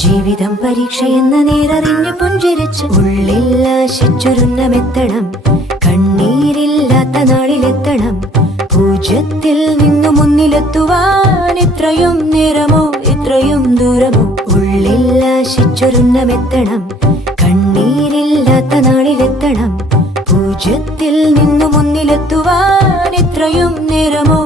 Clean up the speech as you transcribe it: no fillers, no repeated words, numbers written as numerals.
ജീവിതം പരീക്ഷയെന്ന നേരറിഞ്ഞു പുഞ്ചിരിച്ച് ഉള്ളിൽ ആശിച്ചൊരുന്നമെത്തണം. കണ്ണീരില്ലാത്ത നാളിലെത്തണം. പൂജ്യത്തിൽ നിന്നു മുന്നിലെത്തുവാൻ ഇത്രയും നേരമോ ഇത്രയും ദൂരമോ? ഉള്ളിൽ ആശിച്ചൊരുന്നമെത്തണം. കണ്ണീരില്ലാത്ത നാളിലെത്തണം. പൂജ്യത്തിൽ നിന്നു മുന്നിലെത്തുവാൻ ഇത്രയും നേരമോ